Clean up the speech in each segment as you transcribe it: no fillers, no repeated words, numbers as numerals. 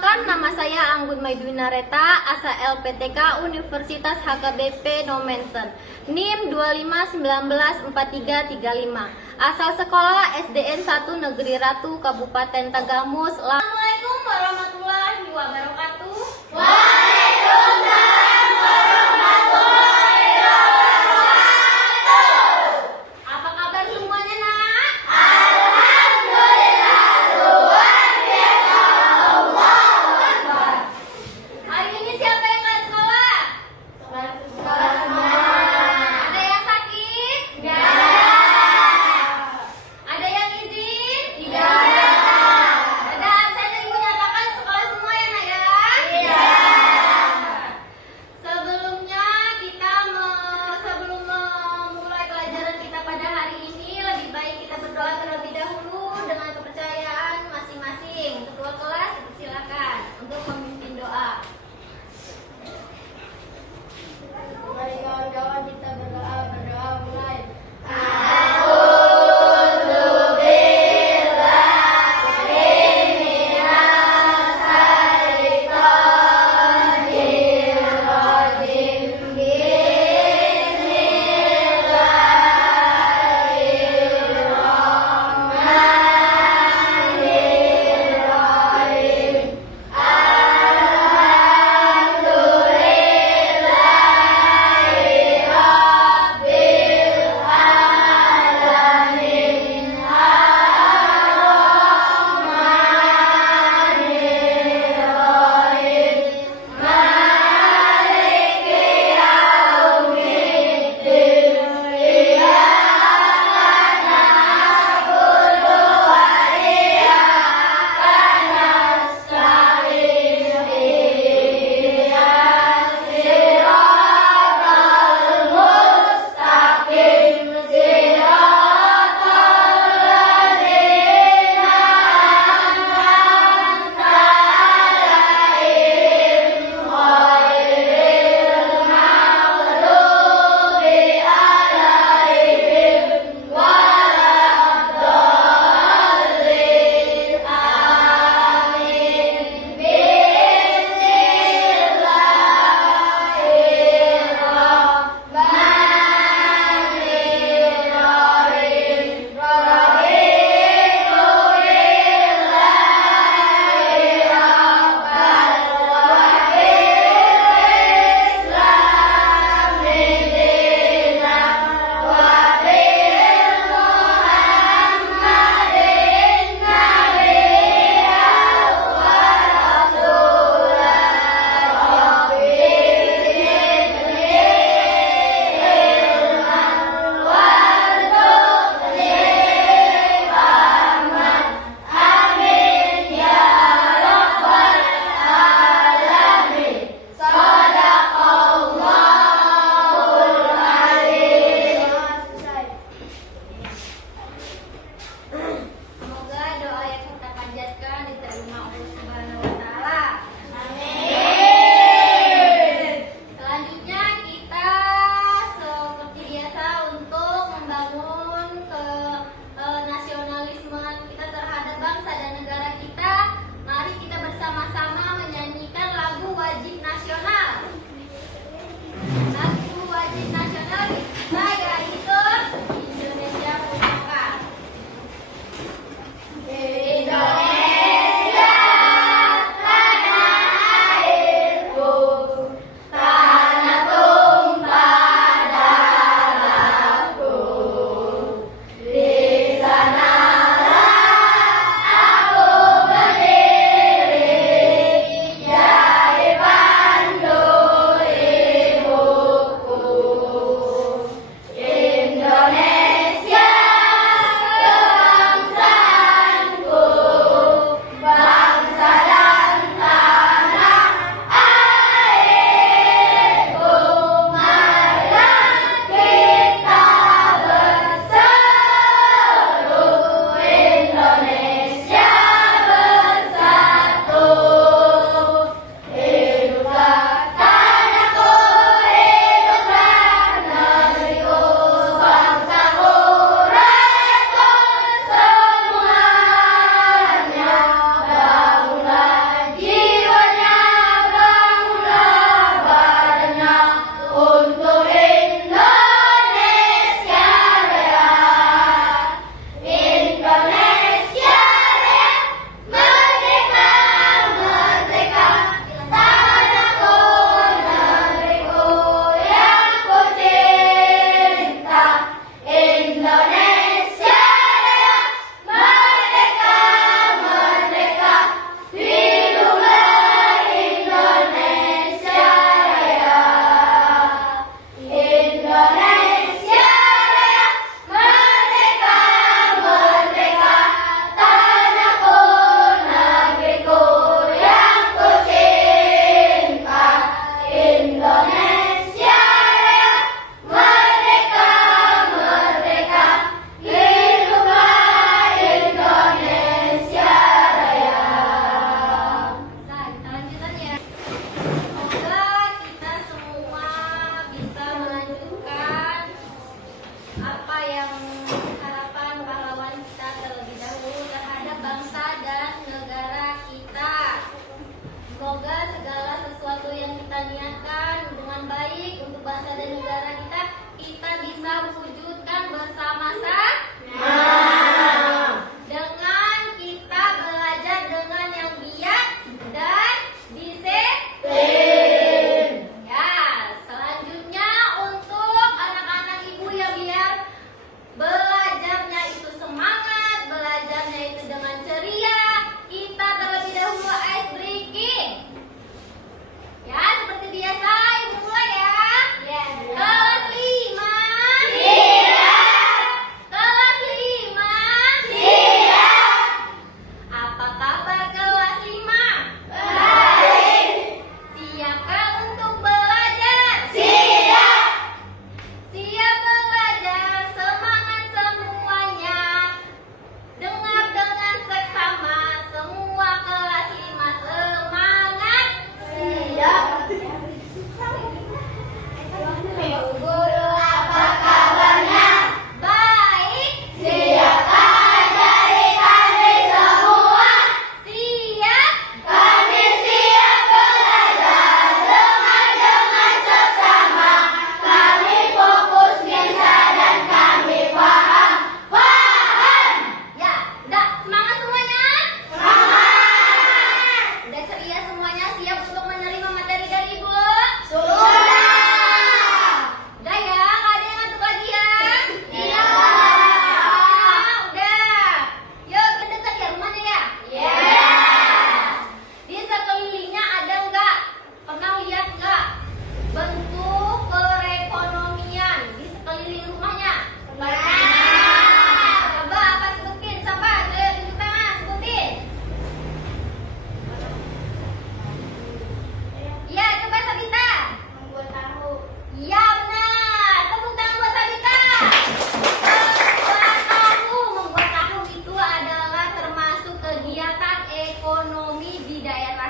Perkenalkan, nama saya Anggun Maidwina Reta, asa LPTK Universitas HKBP Nomensen, NIM 25194335, asal sekolah SDN 1 Negeri Ratu, Kabupaten Tagamus. Assalamualaikum warahmatullahi wabarakatuh. Waalaikumsalam warahmatullahi wabarakatuh. Apa kabar semuanya, Nak? Alhamdulillah, luar biasa. Allahu Akbar. Hari ini siapa yang nggak sekolah? Sekolah semua. Ada yang sakit? Nggak. Ada yang izin? Tidak. Ada absen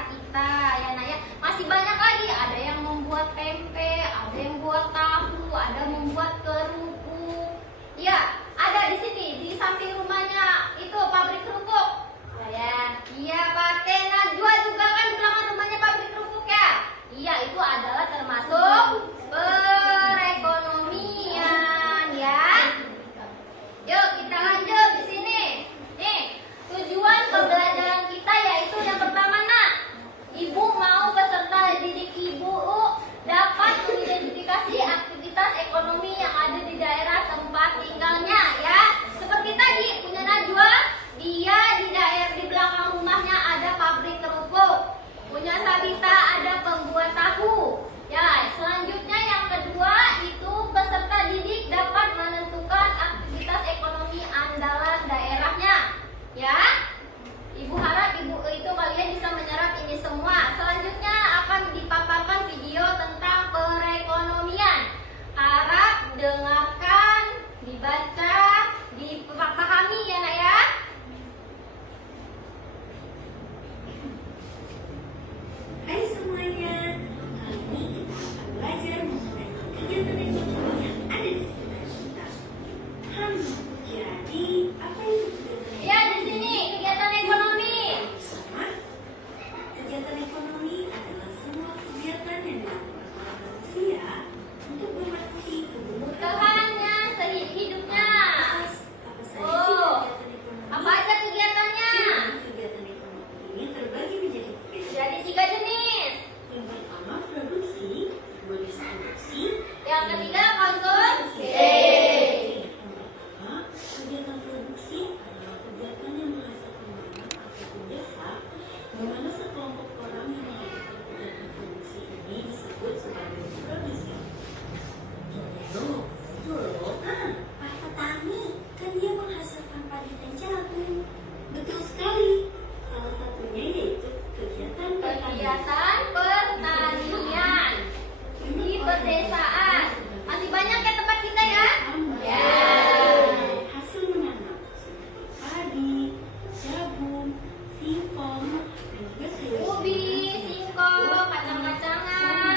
daerah kita ya nak ya. Masih banyak lagi, ada yang membuat tempe, ada yang buat tahu, ada membuat kerupuk. Ya, ada di sini di samping rumahnya itu pabrik kerupuk. Ya, iya pakai Najwa juga kan di belakang rumahnya pabrik kerupuk ya. Iya, itu adalah termasuk perekonomian ya. Yuk kita lanjut di sini. Nih, tujuan pembelajaran kita yaitu yang pertama nak, ibu mau peserta didik ibu dapat mengidentifikasi aktivitas ekonomi yang ada di daerah tempat tinggalnya ya. Seperti tadi punya Najwa, dia di daerah di belakang rumahnya ada pabrik kerupuk. Punya Sabita ada pembuat tahu. Ya, selanjutnya yang kedua itu peserta didik dapat menentukan aktivitas ekonomi andalan daerahnya. Ya, Ibu harap ibu itu kalian bisa menyerap ini semua. Selanjutnya akan dipaparkan video tentang perekonomian. Harap dengarkan, dibaca, dipahami ya nak ya. Hai semuanya, kali ini kita akan belajar mengenai kegiatan ekonomi yang ada di sekitar kita. Jadi apa itu kegiatan Ya, di sini kegiatan ekonomi. sama? Kegiatan ekonomi adalah semua kegiatan yang dilakukan oleh manusia untuk memenuhi Kebutuhannya hidupnya. Apa saja Oh, sih kegiatan ekonomi? apa aja kegiatannya? Kegiatan ekonomi ini terbagi menjadi tiga jenis. Jadi 3 jenis. Yang pertama produksi, kedua distribusi, Yang ketiga konsumsi. Yang pertama, kegiatan produksi adalah kegiatan yang menghasilkan barang ataupun jasa, di mana sekelompok orang yang melakukan kegiatan produksi ini disebut sebagai produsen. Loh, itu loh. Pak petani, kan dia menghasilkan padi dan jagung. Betul sekali. Salah satunya yaitu kegiatan pertanian. Kegiatan pertanian di pedesaan. Masih banyak ya tempat kita ya? Ya. Hasil menanam seperti padi, jagung, singkong, dan juga sayur-sayuran Ubi, seperti singkong, jeruk, kacang-kacangan.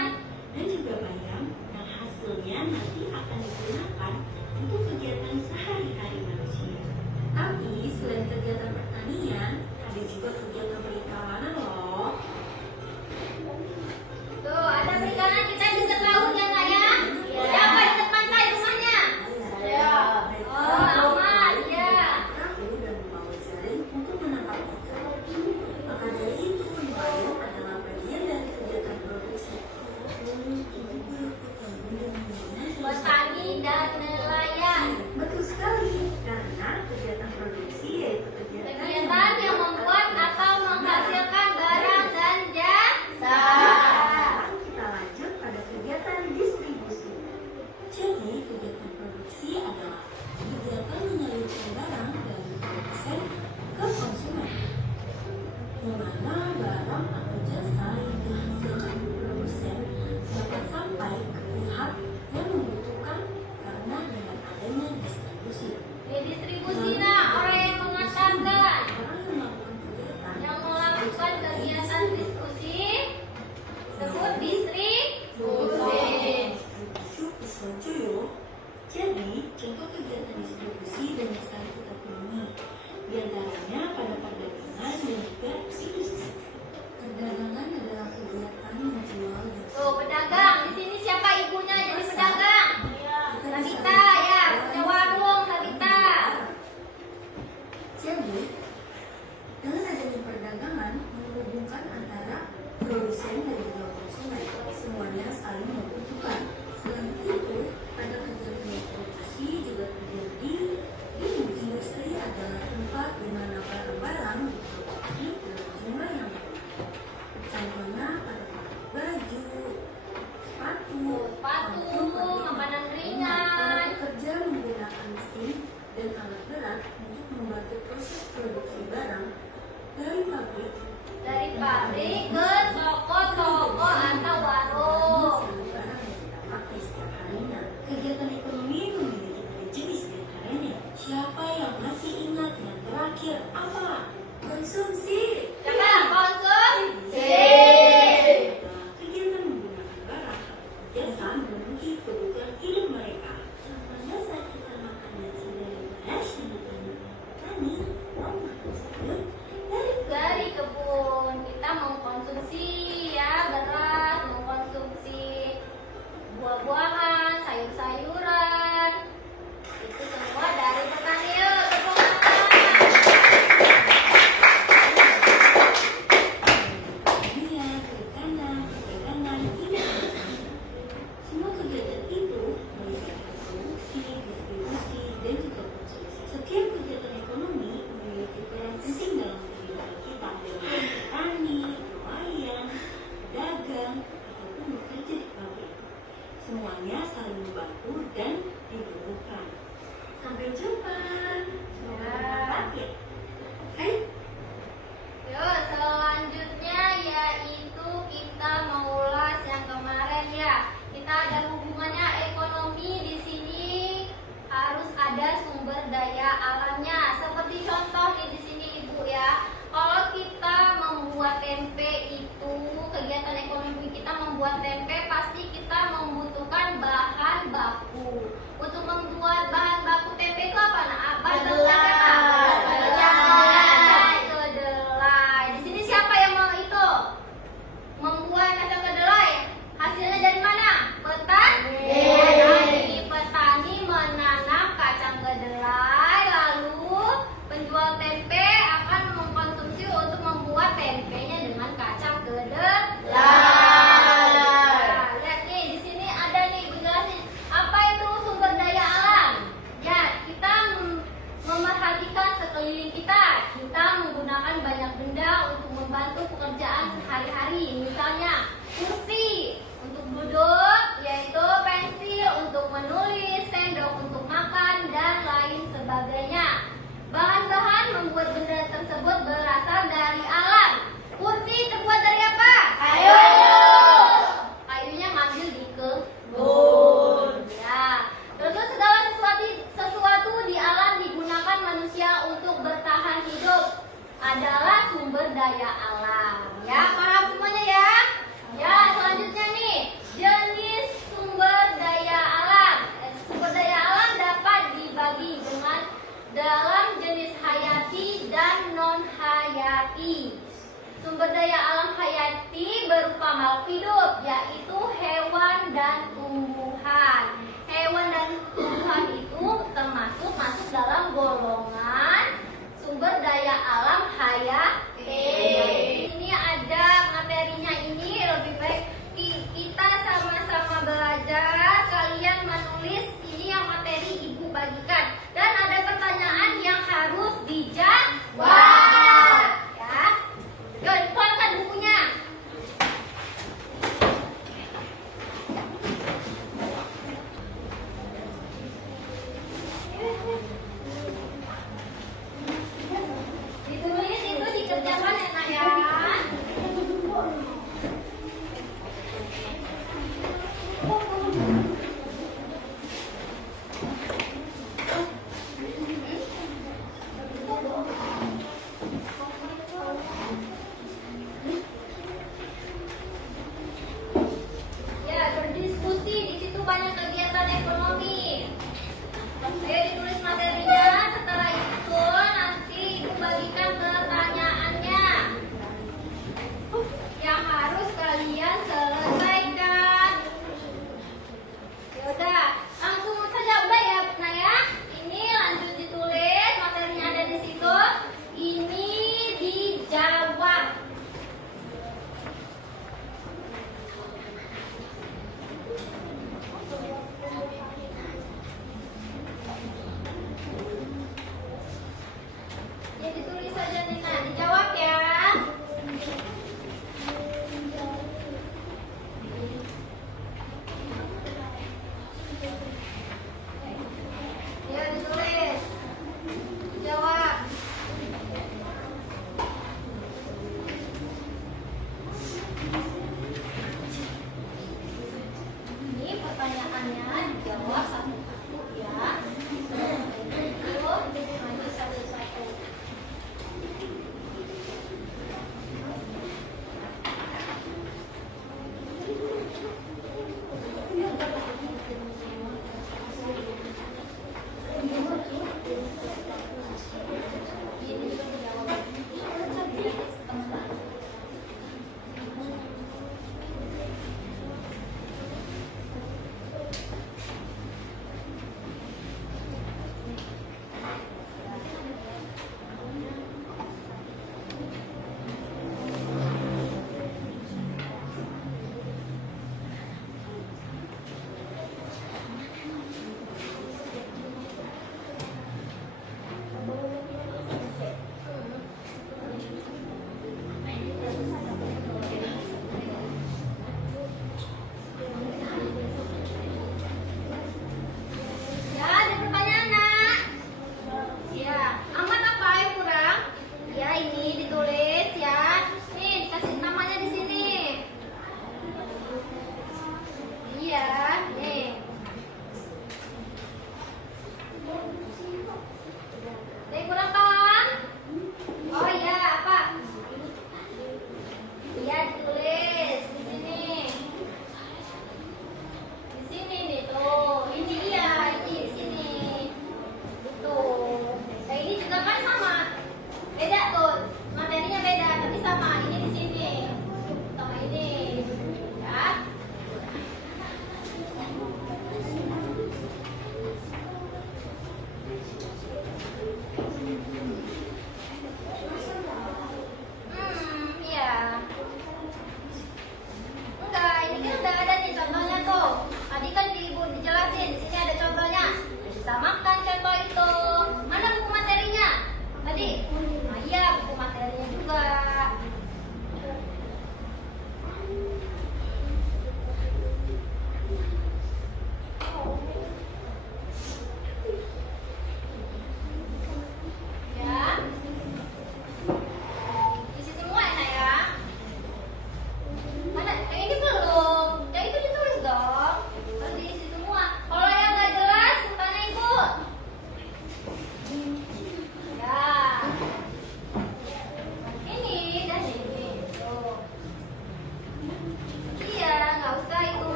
dan juga bayam yang hasilnya nanti akan digunakan untuk kegiatan sehari-hari manusia. Tapi selain kegiatan pertanian, ada juga kegiatan perikanan loh. Tuh, ada perikanan kita di laut ya nak ya? Siapa di depan saya rumahnya? Oh, aman ya. Perahu dan membawa jaring untuk menangkap ikan. Maka dari itu, nelayan adalah bagian dari kegiatan produksi. Petani dan nelayan. Betul sekali, karena kegiatan produksi yaitu Kegiatan yang membuat atau menghasilkan barang dan jasa. Sekarang kita lanjut pada kegiatan distribusi. Jadi, kegiatan produksi adalah kegiatan menyalurkan barang dari produsen ke konsumen. Di mana barang atau jasa yang dihasilkan produsen dapat sampai ke pihak yang membutuhkan karena dengan adanya distribusi. Di distribusi nah, orang yang mengatakan, Orang yang melakukan kegiatan yang melakukan kegiatan diskusi sebut distribusi. Jadi, contoh kegiatan distribusi dan sekali kita temui di antaranya pada perdagangan dan juga industri. Perdagangan adalah kegiatan menjual dan Tuh, pedagang. Di sini siapa ibunya jadi pedagang? Sabita ya, punya warung Sabita. Jadi, dengan adanya perdagangan menghubungkan antara produsen dan juga konsumen, semuanya saling membutuhkan. Selain itu, pada kegiatan produksi juga terjadi di industri adalah tempat di mana barang-barang diproduksi dalam jumlah yang banyak. Contohnya pada baju, sepatu, Makanan para ringan. pekerja menggunakan mesin dan alat berat untuk membantu proses produksi barang dari pabrik ke toko-toko atau warung. barang yang kita pakai setiap harinya. Kegiatan ekonomi memiliki tiga jenis diantaranya. Siapa yang masih ingat yang terakhir apa? Konsumsi. Coba konsumsi. membuat tempe pasti kita membutuhkan bahan baku. Untuk membuat bahan baku tempe itu apa? Nah, bahan baku tempe apa? Kedelai. Di sini siapa yang mau itu? Membuat kacang kedelai. Hasilnya dari mana? Petani. Petani menanam kacang kedelai, lalu penjual tempe akan mengkonsumsi untuk membuat tempenya dengan kacang kedelai. Nah, lihat nih, di sini ada nih penjelasan apa itu sumber daya alam. Ya, kita memerhatikan sekeliling kita. Kita menggunakan banyak benda untuk membantu pekerjaan sehari-hari. Misalnya kursi untuk duduk, yaitu pensil untuk menulis, sendok untuk makan, dan lain sebagainya. Bahan-bahan membuat benda tersebut berasal dari alam. Kursi terbuat dari apa? Kayu. Kayunya ngambil di kebun. Ya. Terus segala sesuatu di alam digunakan manusia untuk bertahan hidup adalah sumber daya alam. Ya, paham semuanya ya? Ya, selanjutnya nih, jenis sumber daya alam. Sumber daya alam dapat dibagi dengan dalam jenis hayati dan non hayati. Sumber daya alam hayati berupa makhluk hidup, yaitu hewan dan tumbuhan. Hewan dan tumbuhan itu masuk dalam golongan sumber daya alam hayati. Ini ada materinya, ini lebih baik kita sama-sama belajar. Kalian menulis ini yang materi ibu bagikan, dan ada pertanyaan yang harus dijawab. Ya, yuk dikeluarkan bukunya. Ditulis itu di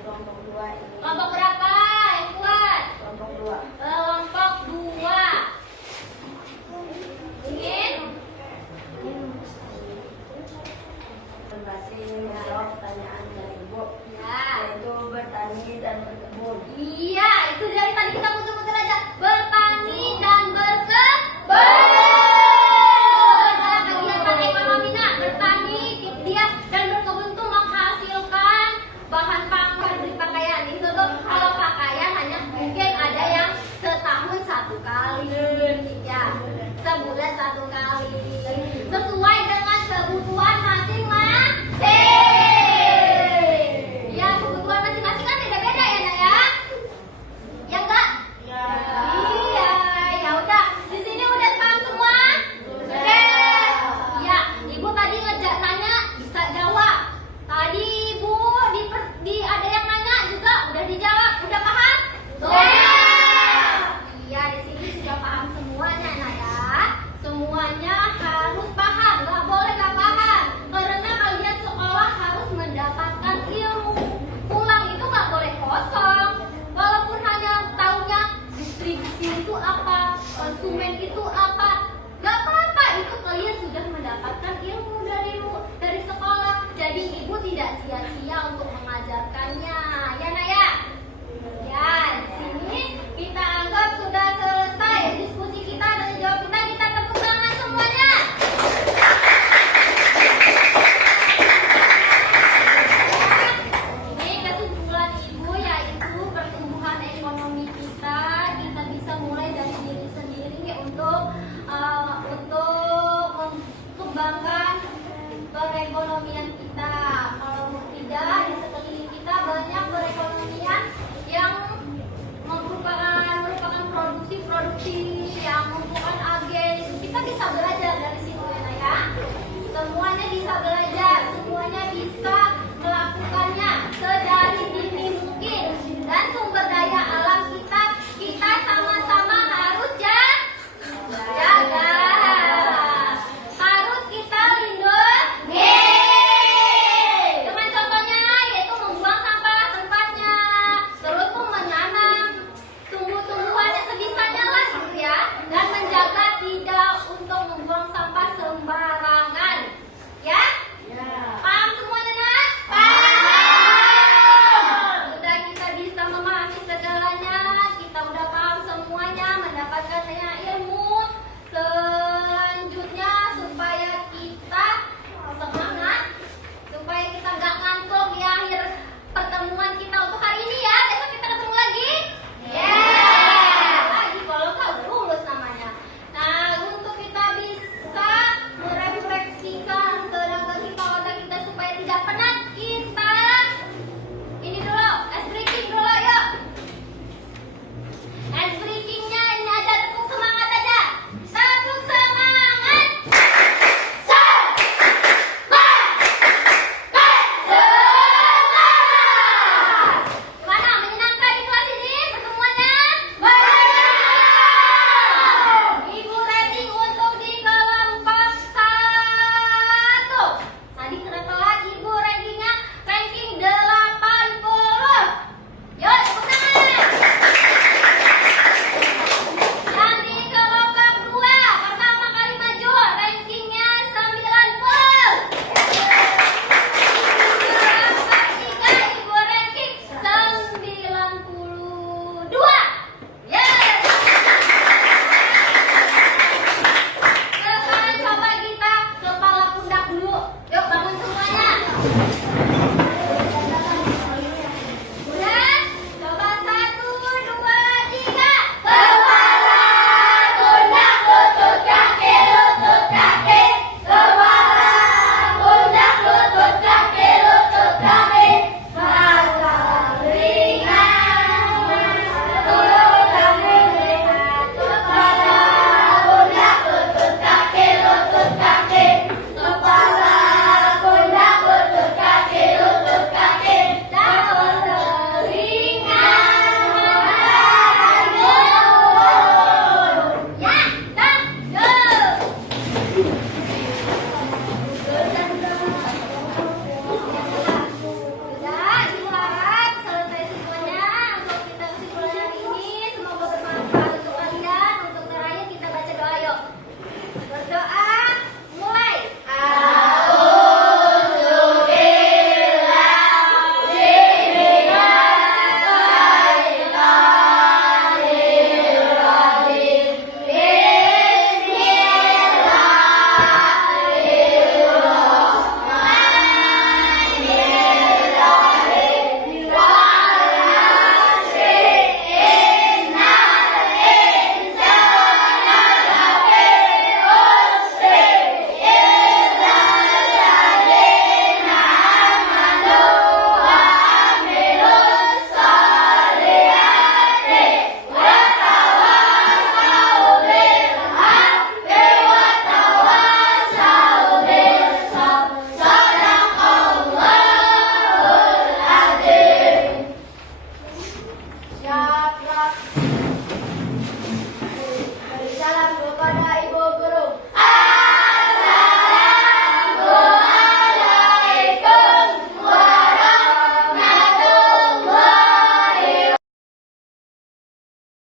kelompok 2 ini. Kelompok berapa yang kuat? Kelompok 2. Kelompok 2. Ingin? Masih ingin menjawab pertanyaan dari Ibu, Ya. yaitu bertani dan berkebun. Iya, itu dari tadi kita